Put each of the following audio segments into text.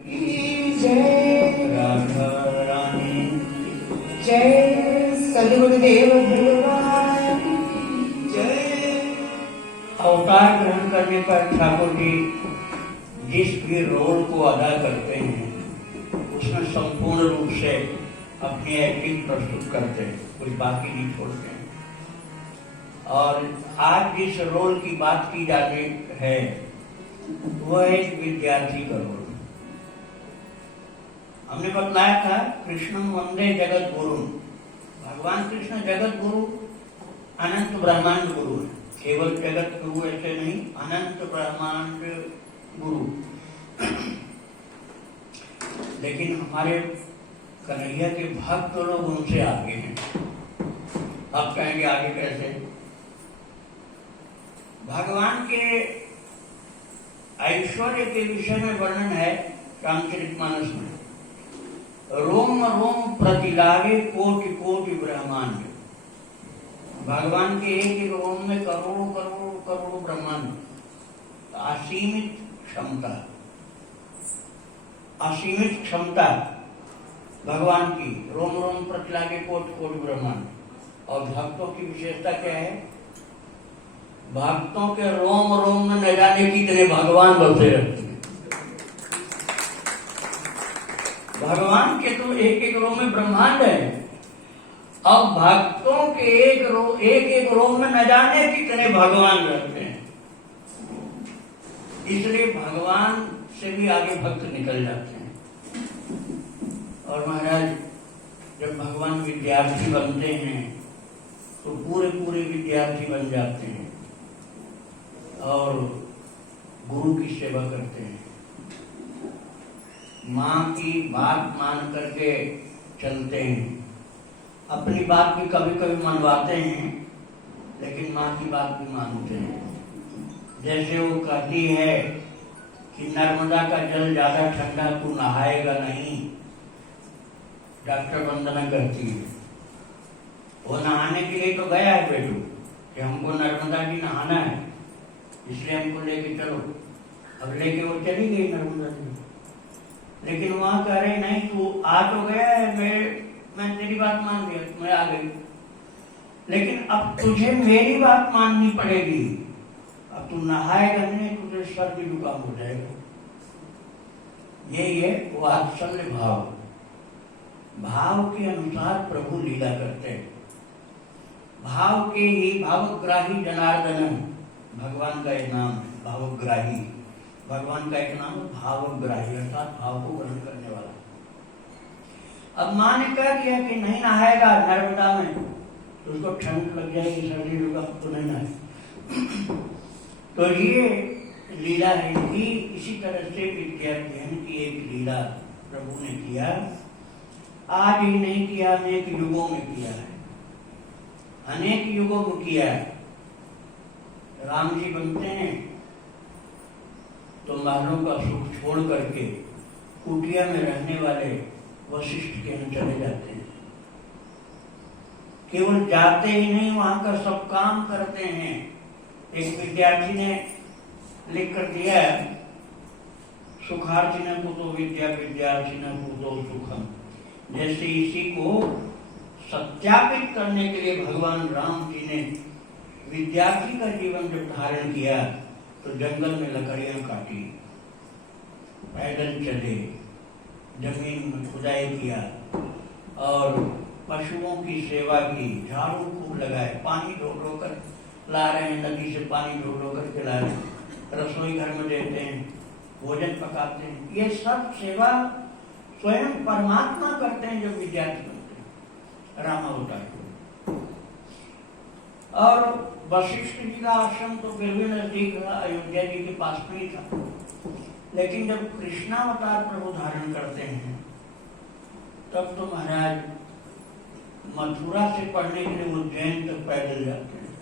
जय राधा रानी, जय सदगुरुदेव भगवान, जय। अवतार ग्रहण करने पर ठाकुर जी जिस भी रोल को अदा करते हैं उसमें संपूर्ण रूप से अपनी एक्टिंग प्रस्तुत करते हैं, कुछ बाकी नहीं छोड़ते हैं। और आज जिस रोल की बात की जाती है वह एक विद्यार्थी का रोल। हमने बतलाया था कृष्णं वंदे जगत गुरु। भगवान कृष्ण जगत गुरु, अनंत ब्रह्मांड गुरु है। केवल जगत गुरु ऐसे नहीं, अनंत ब्रह्मांड गुरु। लेकिन हमारे कन्हैया के भक्त लोग उनसे आगे हैं। अब कहेंगे आगे कैसे? भगवान के ऐश्वर्य के विषय में वर्णन है रामचरितमानस में। रोम रोम प्रतिलागे कोटि कोटि ब्रह्मांड। भगवान के एक एक रोम में करोड़ों करोड़ों करोड़ों ब्रह्मांड। असीमित क्षमता, असीमित क्षमता भगवान की। रोम रोम प्रतिलागे कोटि कोटि ब्रह्मांड। और भक्तों की विशेषता क्या है? भक्तों के रोम रोम में न जाने कितने भगवान बसे रहते हैं। भगवान के तो एक एक रोम में ब्रह्मांड है। अब भक्तों के एक एक रोम में न जाने कितने भगवान रहते हैं। इसलिए भगवान से भी आगे भक्त निकल जाते हैं। और महाराज जब भगवान विद्यार्थी बनते हैं तो पूरे पूरे विद्यार्थी बन जाते हैं और गुरु की सेवा करते हैं। माँ की बात मान करके चलते हैं। अपनी बात भी कभी कभी मनवाते हैं लेकिन माँ की बात भी मानते हैं। जैसे वो कहती है कि नर्मदा का जल ज्यादा ठंडा, तू नहाएगा नहीं। डॉक्टर वंदना कहती है। वो नहाने के लिए तो गया है बेटू कि हमको नर्मदा जी नहाना है, इसलिए हमको लेके चलो। अब लेके वो चली गई नर्मदा जी। लेकिन वहां कह रहे नहीं, तू आ तो गया है, मैं तेरी बात मान लिया, मैं आ गई। लेकिन अब तुझे मेरी बात माननी पड़ेगी। अब तू नहाएगा नहीं, तुझे सर्दी जुकाम हो जाएगा। यही है वात्सल्य भाव। भाव के अनुसार प्रभु लीला करते हैं। भाव के ही भावग्राही जनार्दन भगवान का एक नाम है। भावग्राही भगवान का एक नाम है, भावग्राही अर्थात भाव को ग्रहण करने वाला। अब माँ ने कह दिया कि नहीं नहाएगा नर्मदा में तो उसको ठंड लग जाएगी, सर्दी जुकाम, तो नहीं नहाएगा। तो ये लीला है कि इसी तरह से विद्याध्ययन की एक लीला प्रभु ने किया। आज ही नहीं किया, अनेक युगों में किया है, अनेक युगों में किया है। राम जी बनते हैं तो महलों का सुख छोड़ करके कुटिया में रहने वाले वशिष्ठ के यहाँ चले जाते हैं। केवल जाते ही नहीं, वहां का सब काम करते हैं। एक विद्यार्थी ने लिख कर दिया, सुखार्थिन कुतो विद्या विद्यार्थिन कुतो सुखम। जैसे इसी को सत्यापित करने के लिए भगवान राम जी ने विद्यार्थी का जीवन जब धारण किया तो जंगल में लकड़ियां काटी, पैदल चले, जमीन में खुदाई किया और पशुओं की सेवा की, झाड़ू खूब लगाए, पानी ढो ढो कर ला रहे हैं, नदी से पानी ढो ढो करके ला रहे हैं, रसोई घर में देते हैं, भोजन पकाते हैं। ये सब सेवा स्वयं परमात्मा करते हैं जब विद्यार्थी बनते हैं। रामावतार। और वशिष्ठ जी का आश्रम तो फिर भी नजदीक था, अयोध्या जी के पास में ही था। लेकिन जब कृष्णावतार प्रभु धारण करते हैं तब तो महाराज मथुरा से पढ़ने के लिए उज्जैन तक पैदल जाते हैं,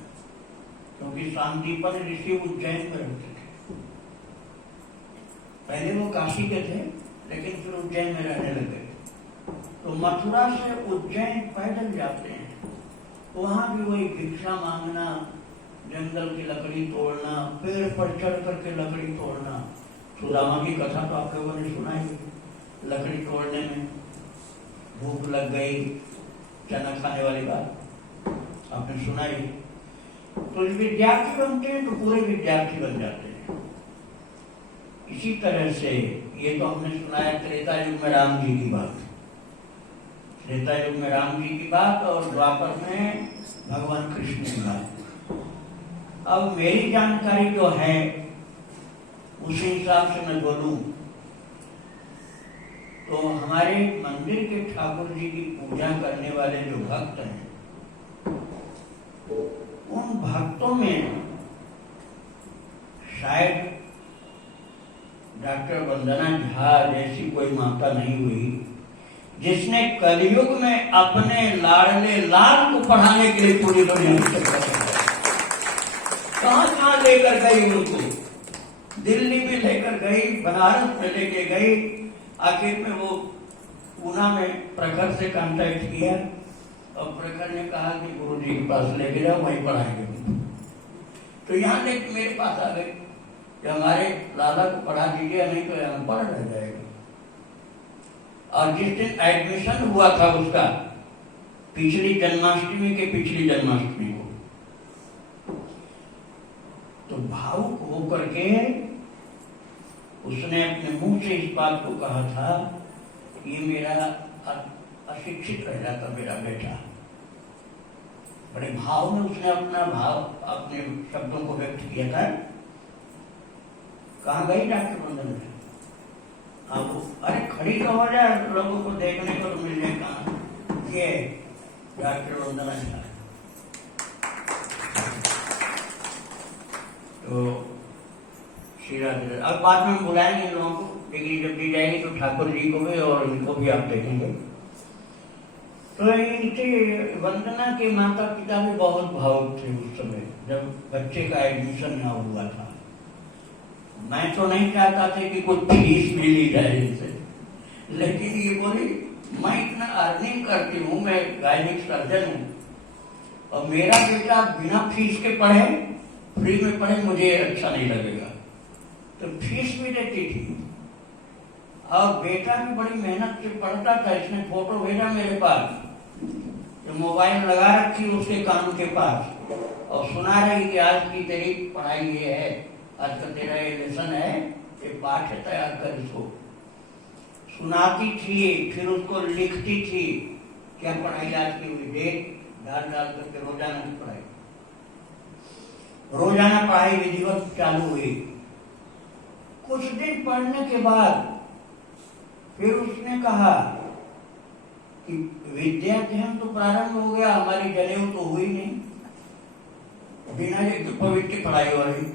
क्योंकि सांदीपन ऋषि उज्जैन में रहते थे। पहले वो काशी के थे लेकिन फिर उज्जैन में रहने लगे। तो मथुरा से उज्जैन पैदल जाते हैं। वहां भी वही भिक्षा मांगना, जंगल की लकड़ी तोड़ना, पेड़ पर चढ़ करके लकड़ी तोड़ना, सुदामा की कथा तो आप लोगों ने सुना ही, लकड़ी तोड़ने में भूख लग गई, चना खाने वाली बात आपने सुना ही। तो विद्यार्थी बनते हैं तो पूरे विद्यार्थी बन जाते हैं। इसी तरह से ये तो हमने सुना है त्रेता युग में राम जी की बात, त्रेता युग में राम जी की बात और द्वापर में भगवान कृष्ण की बात। अब मेरी जानकारी जो है उसी हिसाब से मैं बोलूं तो हमारे मंदिर के ठाकुर जी की पूजा करने वाले जो भक्त हैं, उन भक्तों में शायद डॉक्टर वंदना झा जैसी कोई माता नहीं हुई जिसने कलयुग में अपने लाडले लाल को पढ़ाने के लिए पूरी दुनिया में कहां लेकर गई उनको, दिल्ली में लेकर गई, बनारस में लेके गई, आखिर में वो पूना में प्रखर से कांटेक्ट किया और प्रखर ने कहा कि गुरु जी के पास लेके जाओ, वहीं पढ़ाएंगे। तो यहाँ लेके मेरे पास आ गए कि हमारे लाला को पढ़ा दीजिए, नहीं तो यहाँ पढ़ रह जाएगा। और जिस दिन एडमिशन हुआ था उसका, पिछली जन्माष्टमी को, तो भावुक होकर के उसने अपने मुंह से इस बात को कहा था कि ये मेरा अशिक्षित रह जाता मेरा बेटा। बड़े भाव में उसने अपने शब्दों को व्यक्त किया था। कहाँ गई डॉक्टर वंदना? अब अरे खड़ी तो हो जाए, लोगों को देखने को तो मिल जाए। कहाँ ये डॉक्टर वंदना झा। तो अब बाद में बुलाएंगे लोगों को, डिग्री जब दी जाएगी तो ठाकुर जी को भी और इनको भी आप देखेंगे। तो इनके वंदना के माता पिता भी बहुत भावुक थे उस समय जब बच्चे का एडमिशन यहाँ हुआ था। मैं तो नहीं चाहता था कि कुछ फीस भी ली जाए इनसे, लेकिन ये बोली मैं इतना अर्निंग करती हूँ, मैं गायनिक सर्जन हूँ और मेरा बेटा बिना फीस के पढ़े, फ्री में पढ़े, मुझे अच्छा नहीं लगेगा। तो फीस भी देती थी और बेटा भी बड़ी मेहनत से पढ़ता था। इसने फोटो भेजा मेरे पास, जो मोबाइल लगा रखी उसके कान के पास और सुना रही कि आज की तेरी पढ़ाई ये है, आज का तेरा ये लेसन है, ये पाठ है, तैयार कर इसको। सुनाती थी, फिर उसको लिखती थी क्या पढ़ाई आज की हुई, डेट डाल करके रोजाना की पढ़ाई। रोजाना पढ़ाई विधिवत चालू हुई। कुछ दिन पढ़ने के बाद फिर उसने कहा कि विद्याध्ययन तो प्रारंभ हो गया, हमारी जनेऊ तो हुई नहीं, बिना एक पवित्र पढ़ाई हो रही,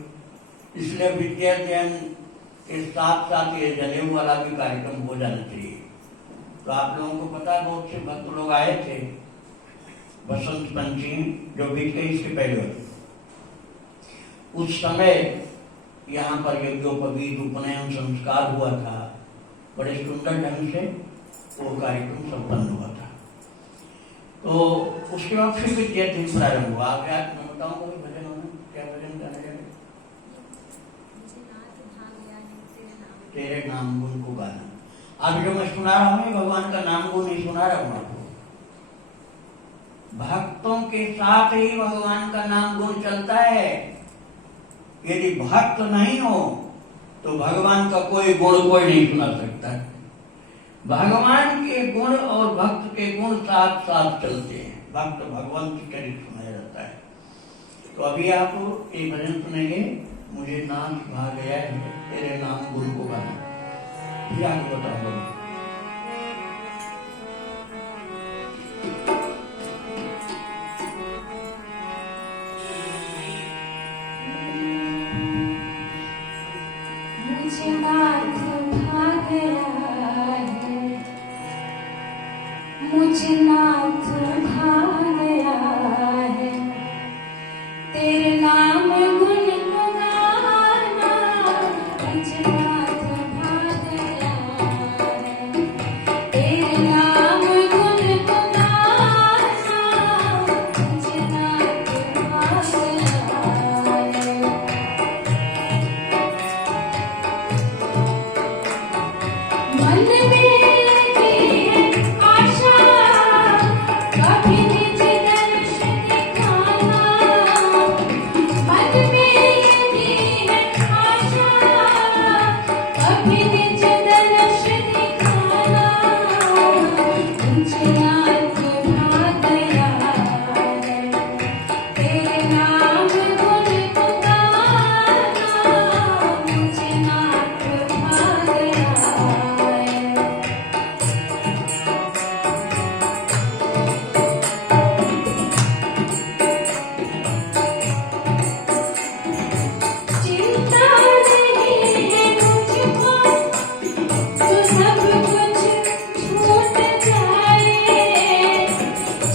इसलिए विद्याध्ययन के साथ साथ ये जनेऊ वाला भी कार्यक्रम हो जाना चाहिए। तो आप लोगों को पता है बहुत से भक्त लोग आए थे बसंत पंचमी जो बीत गई, इसके पहले उस समय यहाँ पर यज्ञोपवीत उपनयन संस्कार हुआ था, बड़े सुंदर ढंग से वो कार्यक्रम संपन्न हुआ था। तो उसके बाद फिर विद्याध्ययन प्रारंभ हुआ। आप याद मैं बताऊँ कोई भजन होना, क्या भजन गाना जाए? तेरे नाम गुण को गाना। अब जो मैं सुना रहा हूँ भगवान का नाम गुण नहीं सुना रहा हूँ आपको, भक्तों के साथ ही भगवान का नाम गुण चलता है। यदि भक्त नहीं हो तो भगवान का कोई गुण कोई नहीं सुना सकता। भगवान के गुण और भक्त के गुण साथ साथ चलते हैं, भक्त भगवान की चरित्र सुनाया जाता है। तो अभी आप एक भजन सुनेंगे, मुझे नाम भा गया है तेरे नाम गुण को गाना, फिर आपको बताऊंगा। मुझे नाथ भा गया है तेरे नाम गुण को गाना, मुझे नाथ भा गया है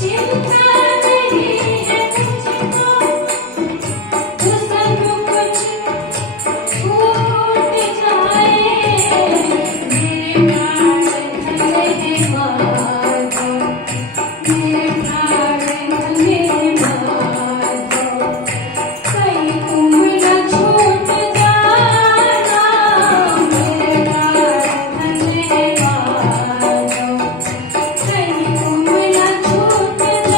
चिंता नहीं है मुझको, जो सब कुछ छूट जाए। मेरे प्राण धन्य है माधो, मेरे प्राण धन्य माधो, कहीं तुम न छूट जाना। मेरे प्राण धन्य माधो, कहीं तुम न छूट जाना।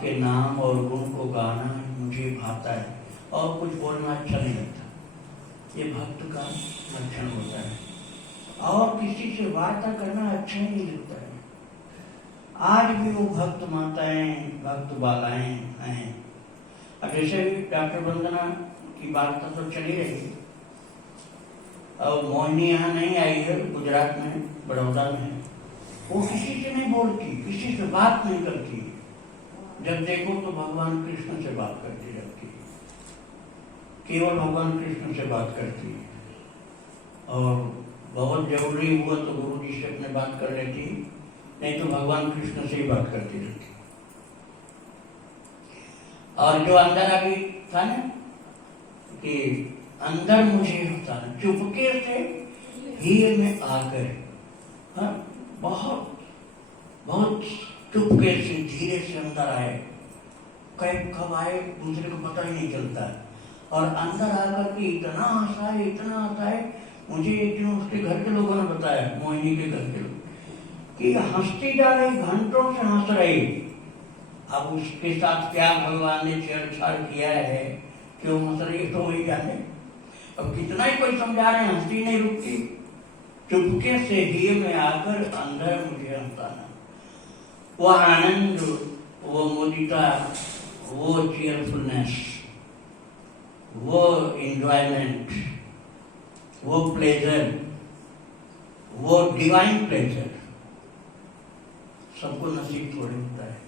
आपके नाम और गुण को गाना मुझे भाता है, और कुछ बोलना अच्छा नहीं लगता। ये भक्त का लक्षण होता है। और किसी से वार्ता करना अच्छा ही नहीं लगता है। आज भी वो भक्त माताएं, भक्त बालाएं हैं। अब जैसे भी डॉक्टर वंदना की वार्ता तो चली रही, और मोहिनी यहाँ नहीं आई है, गुजरात में, बड़ौदा में। वो किसी से नहीं बोलती, किसी से बात नहीं करती। जब देखो तो भगवान कृष्ण से बात करती रहती है, केवल भगवान कृष्ण से बात करती है। और बहुत जरूरी हुआ तो गुरु जी से अपने बात कर लेती, नहीं तो भगवान कृष्ण से ही बात करती रहती। और जो अंदर अभी था ना कि अंदर मुझे होता है चुपके से ही में आकर, हाँ, बहुत बहुत चुपके से धीरे से अंदर आए, कब आए दूसरे को पता ही नहीं चलता। और अंदर आकर के इतना हंसाए, इतना हंसाए। मुझे एक दिन उसके घर के लोगों ने बताया, मोहिनी के घर के लोग, कि हंसती जा रही, घंटों से हंस रही। अब उसके साथ क्या भगवान ने छेड़छाड़ किया है, क्यों हंस रही तो वही जाने। अब कितना ही कोई समझा रहे, हंसी नहीं रुकती। चुपके से ही में आकर अंदर मुझे हंसाना, वो आनंद, वो मुदिता, वो चीयरफुलनेस, वो एंजॉयमेंट, वो प्लेजर, वो डिवाइन प्लेजर सबको नसीब थोड़ी होता है।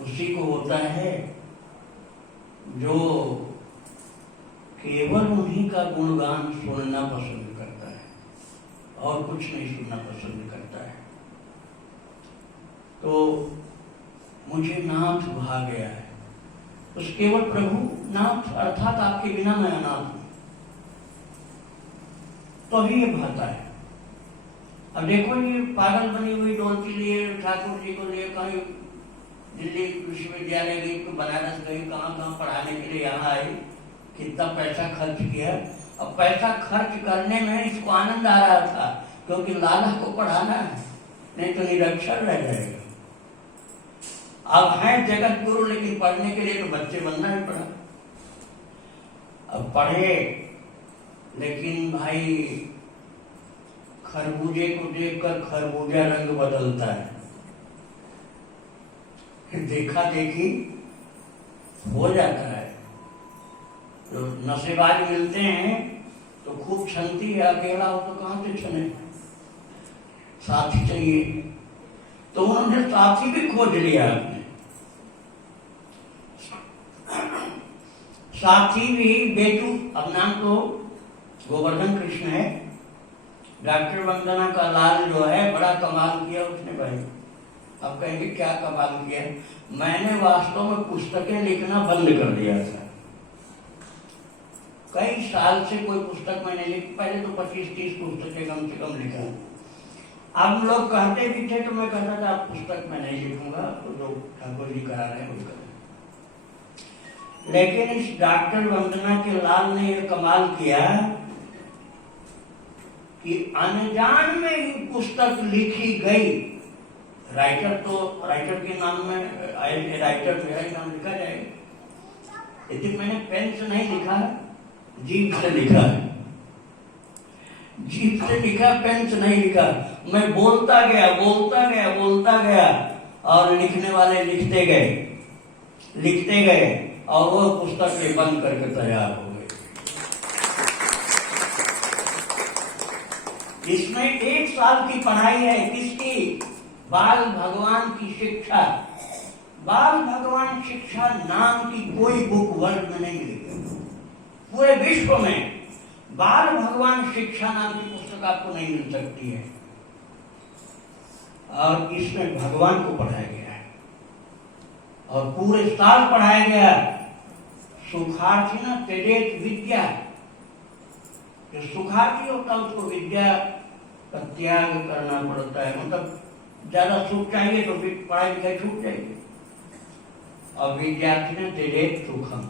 उसी को होता है जो केवल उन्हीं का गुणगान सुनना पसंद करता है, और कुछ नहीं सुनना पसंद करता है। तो मुझे नाथ भा गया है, उस केवल प्रभु नाथ, अर्थात आपके बिना मैं अनाथ हूं, तो अभी ये भाता है। अब देखो ये पागल बनी हुई डोलती लिए ठाकुर जी को लिए कहीं दिल्ली विश्वविद्यालय गई, बनारस गई, कहाँ पढ़ाने के लिए यहाँ आई, कितना पैसा खर्च किया। अब पैसा खर्च करने में इसको आनंद आ रहा था, क्योंकि लाला को पढ़ाना है, नहीं तो निरक्षर रह जाएगा। अब है जगत गुरु, लेकिन पढ़ने के लिए तो बच्चे बनना ही पड़ा। अब पढ़े, लेकिन भाई खरबूजे को देखकर खरबूजा रंग बदलता है। देखा देखी हो जाता है। तो नशेबाज मिलते हैं तो खूब छनती है, अकेला हो तो कहां से छने, साथी चाहिए। तो उन्होंने साथी भी खोज लिया आपने। साथी भी बेटू, अब नाम तो गोवर्धन कृष्ण है। डॉक्टर वंदना का लाल जो है बड़ा कमाल किया उसने भाई। अब कहेंगे क्या कमाल किया? मैंने वास्तव में पुस्तकें लिखना बंद कर दिया था। कई साल से कोई पुस्तक मैंने लिखी, पहले तो 25-30 पुस्तकें कम से कम लिखा। अब लोग कहते भी थे तो मैं कहता था आप पुस्तक में नहीं लिखूंगा, तो जो ठाकुर जी करा रहे हैं वो करें। लेकिन इस डॉक्टर वंदना के लाल ने यह कमाल किया कि अनजान में ही पुस्तक लिखी गई। राइटर तो राइटर के नाम में राइटर मेरा ही नाम लिखा जाएगा, लेकिन मैंने पेन से नहीं लिखा, जीभ से लिखा है। जीभ से लिखा, पेन से नहीं लिखा। मैं बोलता गया बोलता गया बोलता गया, और लिखने वाले लिखते गए, और वो पुस्तक में बंद करके तैयार हो गए। इसमें 1 साल की पढ़ाई है। किसकी? बाल भगवान की शिक्षा। बाल भगवान शिक्षा नाम की कोई बुक वर्ल्ड में नहीं मिलेगी। पूरे विश्व में बाल भगवान शिक्षा नाम की पुस्तक आपको नहीं मिल सकती है। और इसमें भगवान को पढ़ाया गया है, और पूरे साल पढ़ाया गया। सुखार्थी न त्यजेत विद्या, जो सुखार्थी होता है उसको विद्या का त्याग करना पड़ता है। मतलब ज्यादा सुख चाहिए तो फिर पढ़ाई लिखाई छूट जाएगी। और विद्यार्थी ने त्यजेत सुखम,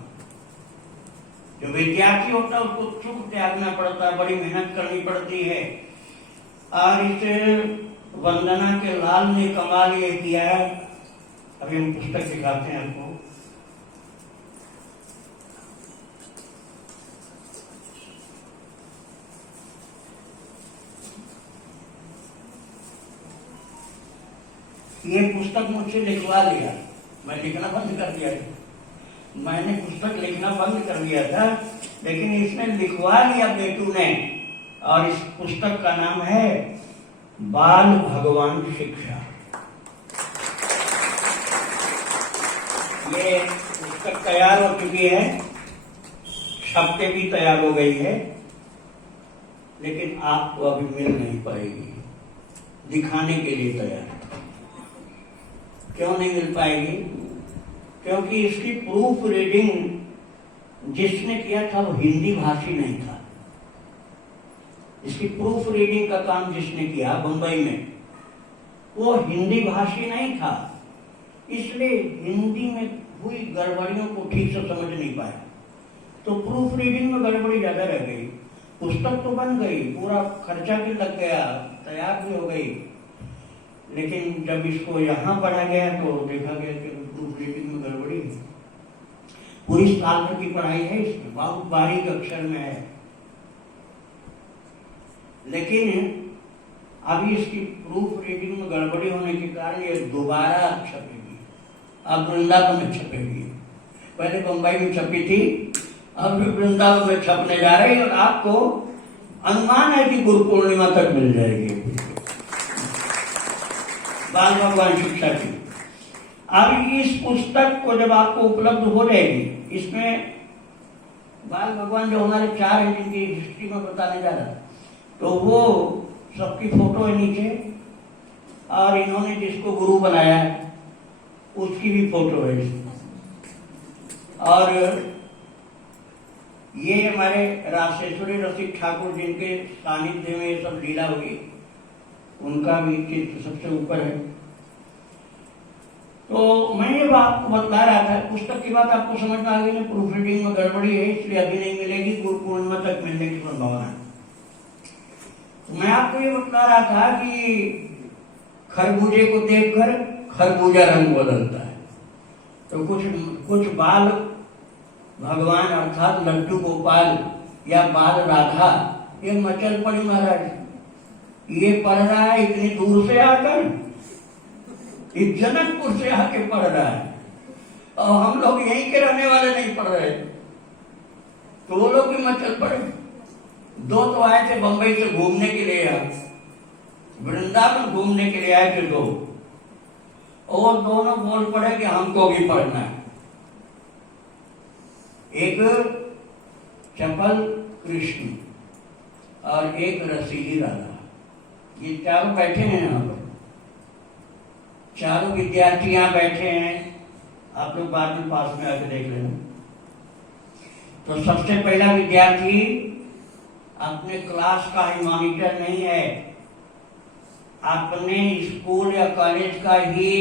जो विद्यार्थी होता है उसको सुख त्यागना पड़ता है, बड़ी मेहनत करनी पड़ती है। और इस वंदना के लाल ने कमाल ये किया, अभी हम पुस्तक दिखाते हैं आपको। ये पुस्तक मुझसे लिखवा लिया, मैं लिखना बंद कर दिया था। मैंने पुस्तक लिखना बंद कर दिया था, लेकिन इसने लिखवा लिया बेटू ने। और इस पुस्तक का नाम है बाल भगवान शिक्षा। ये पुस्तक तैयार हो चुकी है, छप के भी तैयार हो गई है, लेकिन आपको अभी मिल नहीं पाएगी। दिखाने के लिए तैयार। क्यों नहीं मिल पाएगी? क्योंकि इसकी प्रूफ रीडिंग जिसने किया था वो हिंदी भाषी नहीं था। इसकी प्रूफ रीडिंग का काम जिसने किया बंबई में, वो हिंदी भाषी नहीं था, इसलिए हिंदी में हुई गड़बड़ियों को ठीक से समझ नहीं पाया, तो प्रूफ रीडिंग में गड़बड़ी ज्यादा रह गई। पुस्तक तो बन गई, पूरा खर्चा भी लग गया, तैयार भी हो गई, लेकिन जब इसको यहाँ पढ़ा गया तो देखा गया कि प्रूफ रीडिंग में गड़बड़ी है। पूरी साल भर की पढ़ाई है इसमें, बहुत बारीक अक्षर में है, लेकिन अभी इसकी प्रूफ रीडिंग में गड़बड़ी होने के कारण ये दोबारा छपेगी। अब वृंदावन में छपेगी। पहले बंबई में छपी थी, अब वृंदावन में छपने जा रही, और आपको अनुमान है कि गुरु पूर्णिमा तक मिल जाएगी बाल भगवान शिक्षा की। अब इस पुस्तक को जब आपको उपलब्ध हो जाएगी, इसमें बाल भगवान जो हमारे 4 हैं जिनकी हिस्ट्री में बताने जा रहा, तो वो सबकी फोटो है नीचे, और इन्होंने जिसको गुरु बनाया उसकी भी फोटो है इसमें। और ये हमारे राशेश्वरी रसिक ठाकुर जिनके सानिध्य में ये सब लीला हुई, उनका भी चित्र सबसे ऊपर है। तो मैं ये बात आपको बतला रहा था, पुस्तक की बात आपको समझ में आ गई ना, प्रूफ रीडिंग में गड़बड़ी है इसलिए अभी नहीं मिलेगी, गुरु पूर्णिमा तक मिलने की संभावना है। तो मैं आपको ये बतला रहा था कि खरबूजे को देखकर खरबूजा रंग बदलता है। तो कुछ बाल भगवान अर्थात लड्डू गोपाल या बाल राधा ये मचल पड़ी महाराज, ये पढ़ रहा है इतनी दूर से आकर, इस जनकपुर से आके पढ़ रहा है, और हम लोग यहीं के रहने वाले नहीं पढ़ रहे, तो वो लोग भी मचल पड़े। 2 तो आए थे बंबई से घूमने के लिए, वृंदावन घूमने के लिए आए थे 2, और दोनों बोल पड़े कि हमको भी पढ़ना है। एक चपल कृष्ण और एक रसीली राधा, ये चारों बैठे हैं यहाँ पर, चारों विद्यार्थी यहाँ बैठे हैं। आप लोग बाद में पास में आके देख लेना। तो सबसे पहला विद्यार्थी अपने क्लास का ही मॉनिटर नहीं है, अपने स्कूल या कॉलेज का ही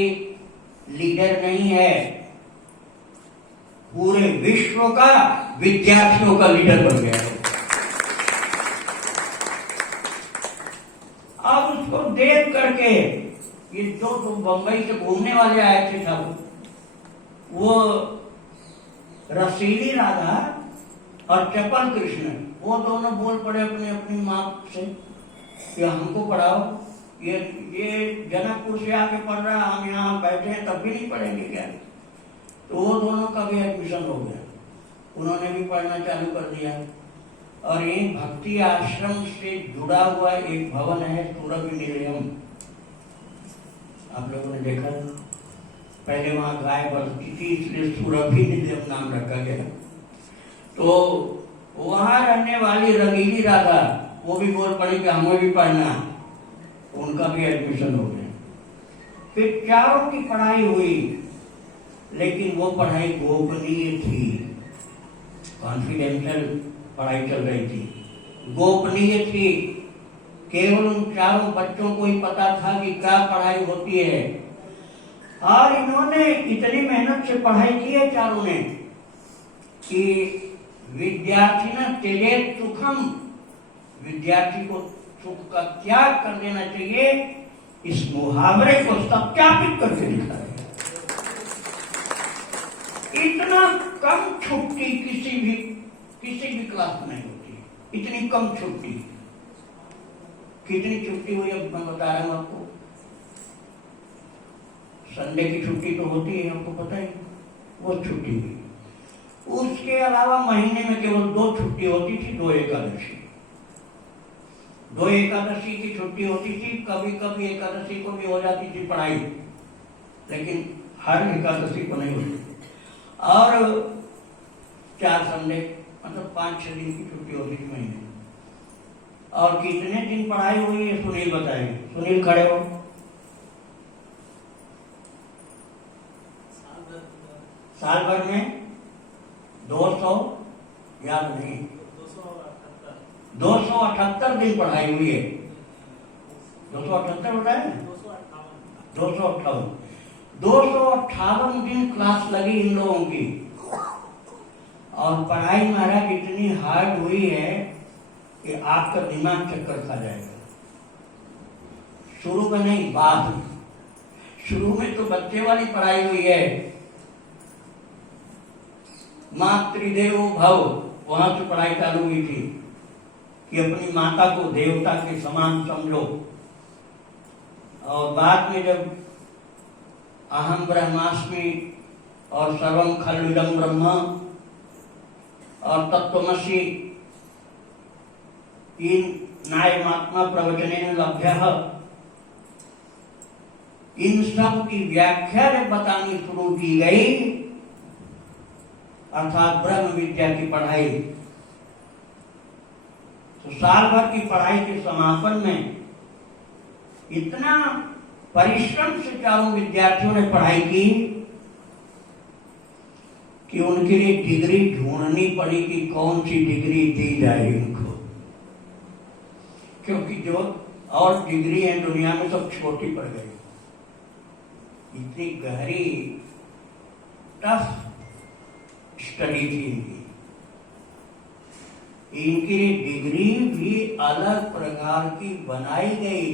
लीडर नहीं है, पूरे विश्व का विद्यार्थियों का लीडर बन गया है। अब उसको देख करके ये जो बंबई से घूमने वाले आए थे सब, वो रसीली राधा और चपल कृष्ण, वो दोनों बोल पड़े अपनी अपनी माँ से कि हमको पढ़ाओ, ये जनकपुर से आके पढ़ रहा, हम यहाँ बैठे हैं तब भी नहीं पढ़ेंगे क्या? तो वो दोनों का भी एडमिशन हो गया, उन्होंने भी पढ़ना चालू कर दिया। और ये भक्ति आश्रम से जुड़ा हुआ एक भवन है सुरभि निलयम, आप लोगों ने देखा, पहले वहां गाय बसती थी इसलिए सुरभि निलयम नाम रखा गया। तो वहां रहने वाली रंगीली राधा वो भी बोल पड़ी कि हमें भी पढ़ना, उनका भी एडमिशन हो गया। फिर चारों की पढ़ाई हुई, लेकिन वो पढ़ाई गोपनीय थी, कॉन्फिडेंशियल पढ़ाई चल रही थी, गोपनीय थी, केवल उन चारों बच्चों को ही पता था कि क्या पढ़ाई होती है। और इन्होंने इतनी मेहनत से पढ़ाई की है चारों ने कि विद्यार्थिना त्यजेत सुखम, विद्यार्थी को सुख का त्याग कर देना चाहिए, इस मुहावरे को सत्यापित करके दिखाया। इतना कम छुट्टी किसी भी क्लास में नहीं होती, इतनी कम छुट्टी। कितनी छुट्टी हुई अब मैं बता रहा हूं आपको। संडे की छुट्टी तो होती है, आपको पता है, वो छुट्टी हुई। उसके अलावा महीने में केवल 2 छुट्टी होती थी, 2 एकादशी। 2 एकादशी की छुट्टी होती थी। कभी कभी एकादशी को भी हो जाती थी पढ़ाई, लेकिन हर एकादशी को नहीं होती। और 4 संडे, मतलब 5-6 दिन की छुट्टी होती थी महीने में। और कितने दिन पढ़ाई हुई है सुनील बताएंगे। सुनील खड़े हो। साल भर में 200, याद नहीं, 278 दिन पढ़ाई हुई है। 278 होता है, 258 258 दिन क्लास लगी इन लोगों की। और पढ़ाई महाराज इतनी हार्ड हुई है कि आपका दिमाग चक्कर खा जाएगा। शुरू में नहीं, बाद में। शुरू में तो बच्चे वाली पढ़ाई हुई है, मातृदेवो भव, वहां से पढ़ाई चालू हुई थी कि अपनी माता को देवता के समान समझो। और बाद में जब अहम ब्रह्मास्मि और सर्वम खल्विदं ब्रह्म और तत्त्वमसि, इन नायमात्मा प्रवचनेन लभ्यः, इन सब की व्याख्या जब बतानी शुरू की गई, अर्थात ब्रह्म विद्या की पढ़ाई, तो साल भर की पढ़ाई के समापन में इतना परिश्रम से चारों विद्यार्थियों ने पढ़ाई की कि उनके लिए डिग्री ढूंढनी पड़ी कि कौन सी डिग्री दी जाए उनको। क्योंकि जो और डिग्री है दुनिया में सब छोटी पड़ गई। इतनी गहरी टफ स्टडी थी इनकी। इनकी डिग्री भी अलग प्रकार की बनाई गई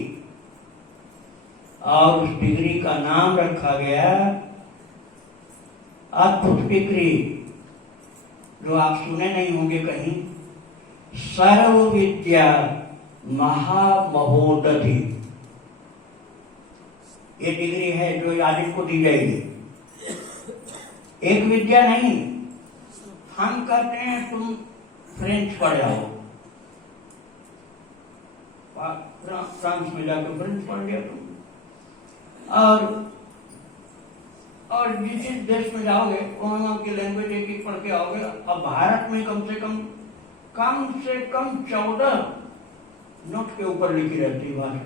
और उस डिग्री का नाम रखा गया अद्भुत डिग्री, जो आप सुने नहीं होंगे कहीं, सर्व विद्या महामहोदधि। ये डिग्री है जो आज इनको दी जाएगी। एक विद्या नहीं। हम कहते हैं तुम फ्रेंच पढ़ जाओ, फ्रांस में जाकर फ्रेंच पढ़ लिया तुम, और जिस देश में जाओगे वहां की लैंग्वेज एक पढ़ के आओगे। अब भारत में कम से कम 14 नोट के ऊपर लिखी रहती है भाषा,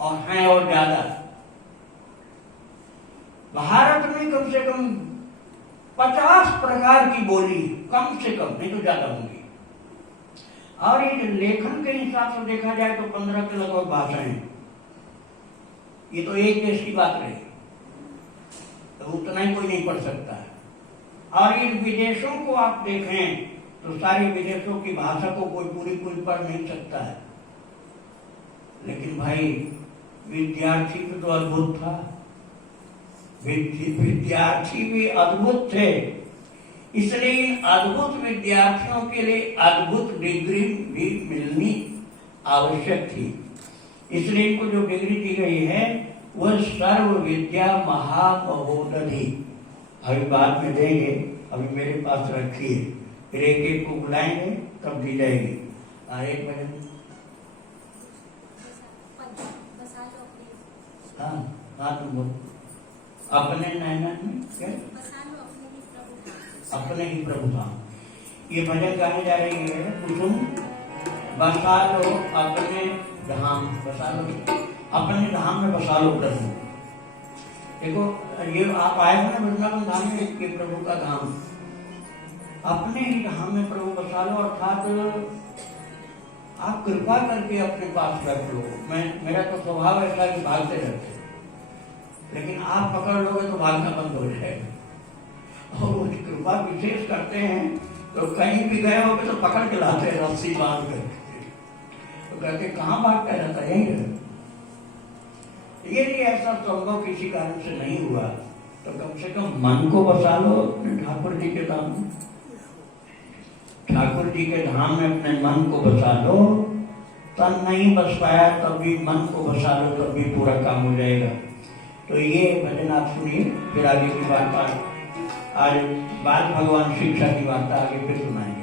और हैं और ज्यादा। भारत में कम से कम 50 प्रकार की बोली, कम से कम, नहीं तो ज्यादा होंगी। और ये लेखन के हिसाब से देखा जाए तो 15 के लगभग भाषाएं। ये तो एक देश की बात रही, तो उतना ही कोई नहीं पढ़ सकता है। और इन विदेशों को आप देखें तो सारे विदेशों की भाषा को कोई पूरी पढ़ नहीं सकता है। लेकिन भाई विद्यार्थी भी तो अद्भुत था, विद्यार्थी भी अद्भुत थे। इसलिए इन अद्भुत विद्यार्थियों के लिए अद्भुत डिग्री भी मिलनी आवश्यक थी। इसलिए इनको जो डिग्री दी गई है वह सर्व विद्या महामहोदधि। अभी बाद में देंगे, अभी मेरे पास रखिए, फिर एक एक को बुलाएंगे तब दी जाएगी। एक मिनट, हाँ तुम बोलो। अपने नैना में क्या? अपने ही प्रभु धाम। ये भजन गाने जा रही है, कुसुम बसा लो अपने धाम, बसा लो अपने धाम में, बसा लो प्रभु। देखो ये आप आए हो ना वृंदावन धाम में, कि प्रभु का धाम, अपने ही धाम में प्रभु बसा लो। अर्थात आप कृपा करके अपने पास रख लो। मेरा तो स्वभाव ऐसा कि भागते रहते, लेकिन आप पकड़ लोगे तो भागना बंद हो जाएगा। और उनकी कृपा विशेष करते हैं तो कहीं भी गए होगे तो पकड़ के लाते हैं रस्सी बांध करके, तो कहते कहाँ भागता रहता है, यही रहता। यदि ऐसा संभव किसी कारण से नहीं हुआ तो कम से कम मन को बसा लो अपने ठाकुर जी के धाम में। ठाकुर जी के धाम में अपने मन को बसा लो। तन नहीं बस पाया तब भी मन को बसा लो, तब भी पूरा काम हो जाएगा। तो ये भजन आप सुनिए, फिर आगे की बात आज बाल भगवान शिक्षा की वार्ता आगे फिर सुनाएंगे।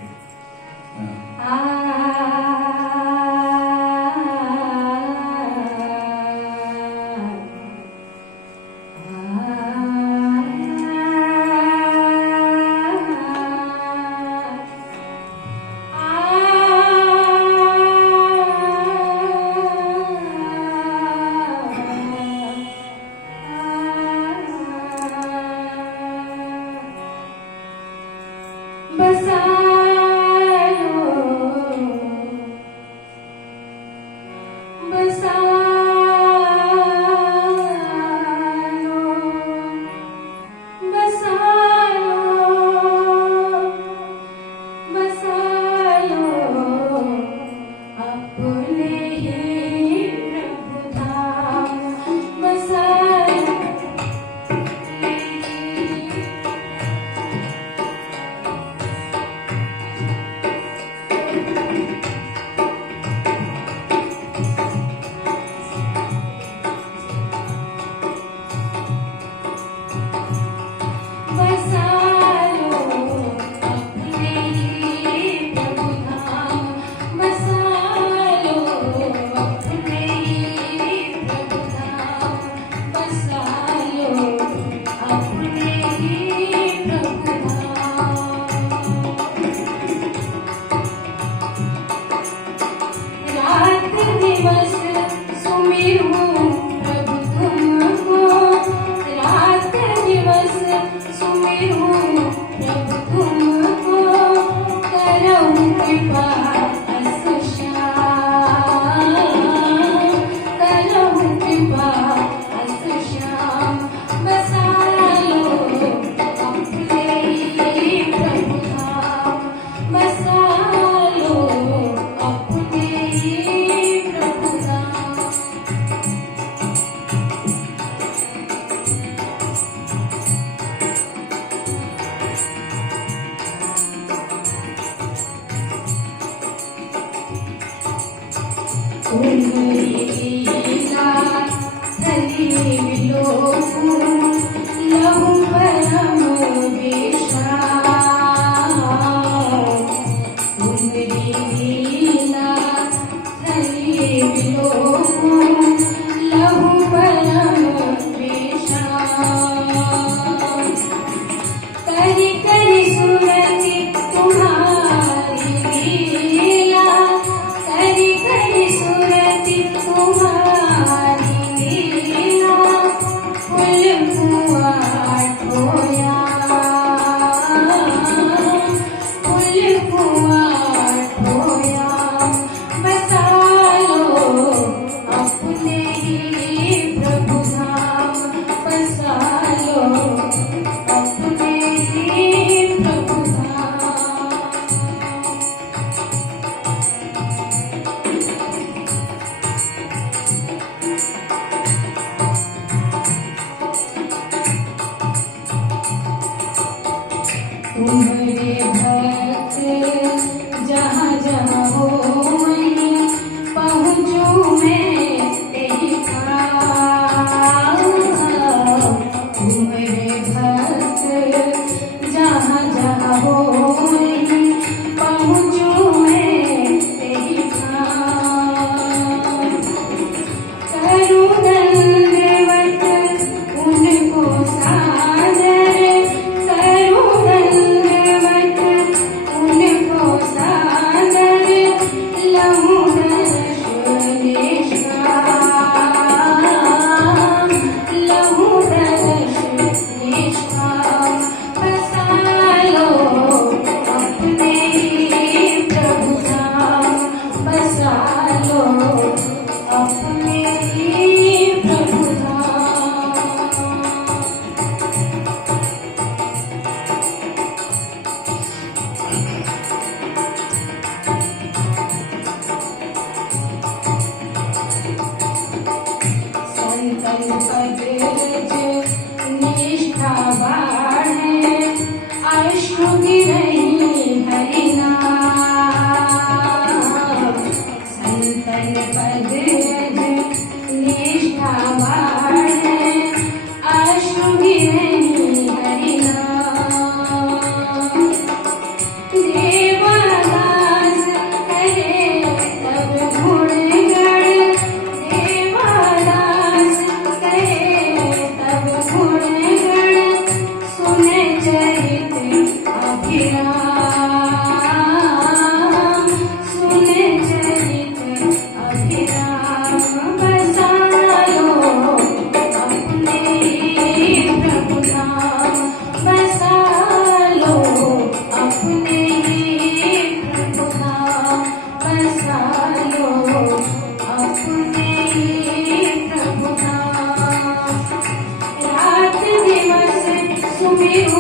उनको सादर करो दंडवत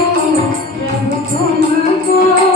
प्रभु तुमको